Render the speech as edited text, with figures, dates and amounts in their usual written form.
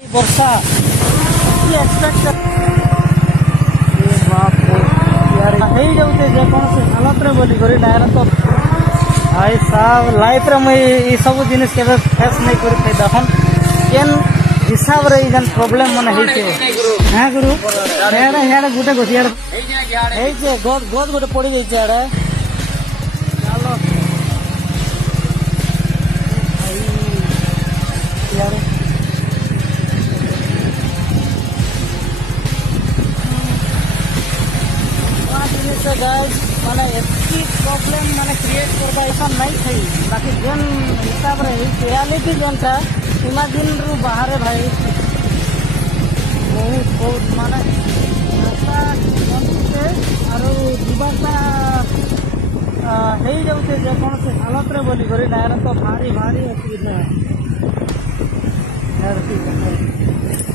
ବର୍ଷା ହେଇଯାଉଛେ ଯେକୌଣସି ହାଲତରେ ବୋଲି କରି ଡାଇରେକ୍ଟ ଭାଇ ସାହବ ଲାଇଫରେ ମୁଇଁ ଇ ସବୁ ଜିନିଷ କେବେ ଫେସ୍ ନାଇଁ କରିଥାଏ ଦେଖନ୍ କେନ୍ ହିସାବରେ ଇ ଯେନ୍ ପ୍ରୋବ୍ଲେମ ମାନେ ହେଇଛେ হ্যাঁ গুরু হেয়াড়ে হেয়াড়ে গুটে গছি ହେଇଛେ ଗଦ ଗଦ ଗୋଟେ ପଡି ଯାଇଛେ ଆଡେ ଚାଲ ଇଆଡେ गाइस माने एतकी प्रॉब्लम माने क्रिएट करबा ऐसा नहीं थी बाकी जेन हिसाब रे रियलिटी जेनटा इमेजिन रु बाहर भाई बहुत बहुत माने ऐसा जनते आरो जीवनता हेई जाउते जे कोन से हालत रे बोली करी डायरेक्ट तो भारी भारी असुविधा है यार ठीक है